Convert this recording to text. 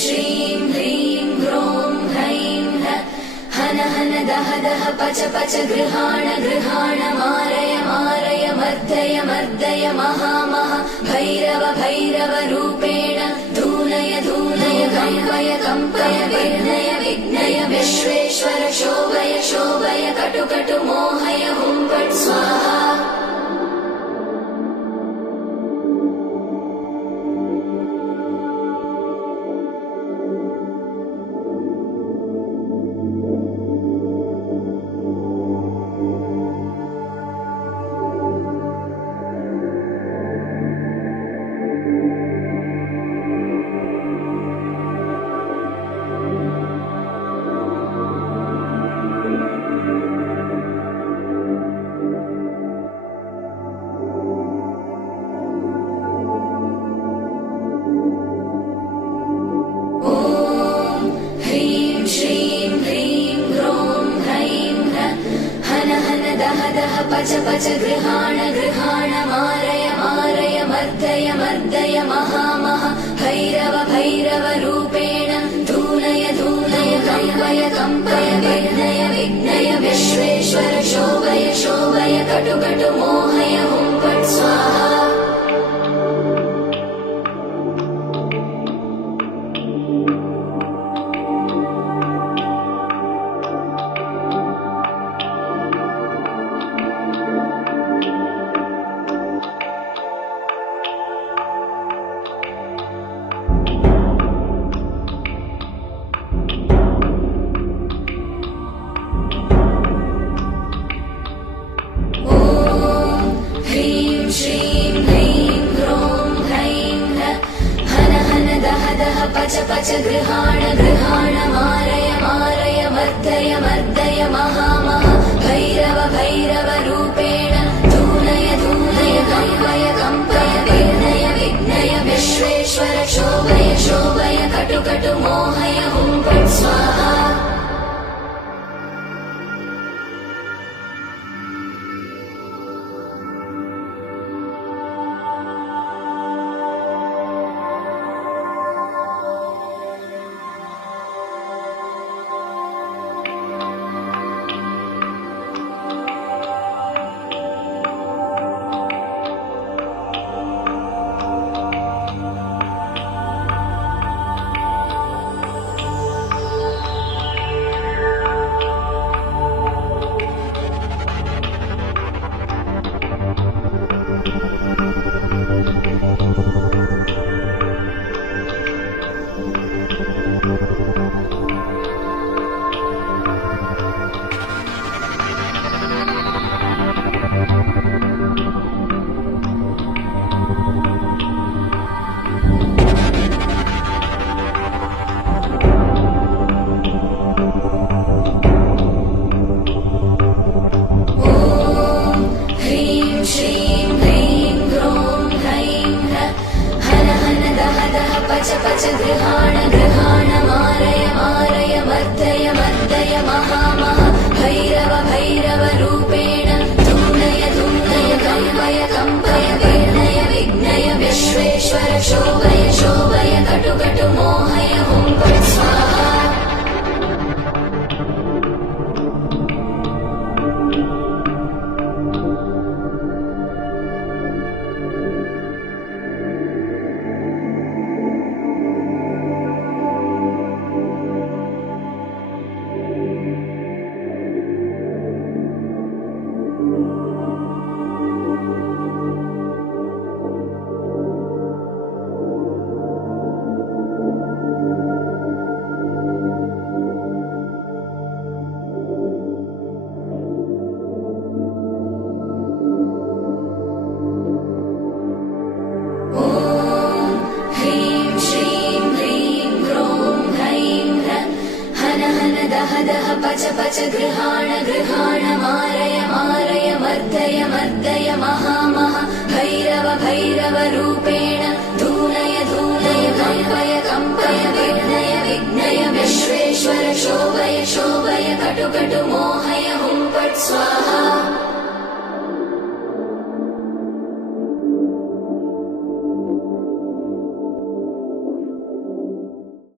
श्रीं ह्रीं ह्रों ह्रैं हन हन दह दह पच पच गृहाण गृहाण मारय मारय मर्दय मर्दय महा महा भैरव भैरव रूपेण धूनय धूनय कम्पय कम्पय विघ्नय विघ्नय विश्वेश्वर शोभय शोभय कटु कटु मोहय हुं फट् स्वाहा। पच पच गृहाण गृहाण मारय मारय मर्दय मर्दय महा महा भैरव भैरव रूपेण धूनय धूनय कम्पय कम्पय विघ्नय विघ्नय विश्वेश्वर शोभय शोभय कटु कटु मोहय हुं फट् स्वाहा। पच पच गृहाण गृहाण मारय मारय मर्दय मर्दय महा महा भैरव भैरव रूपेण धूनय धूनय कम्पय कम्पय विघ्नय विघ्नय विश्वेश्वर शोभय शोभय कटु कटु मोहय हुं फट् स्वाहा। पच पच गृहाण गृहाण मारय मारय मर्दय मर्दय महा महा भैरव भैरव रूपेण धूनय धूनय कम्पय कम्पय विघ्नय विघ्नय विश्वेश्वर शोभय शोभय कटु कटु मोहय हुं फट् स्वाहा। पच पच गृहाण गृहाण मारय मारय मर्दय मर्दय महा महा भैरव भैरव रूपेण धूनय धूनय कम्पय कम्पय विघ्नय विघ्नय विश्वेश्वर शोभय शोभय कटु कटु मोहय हुं फट् स्वाहा।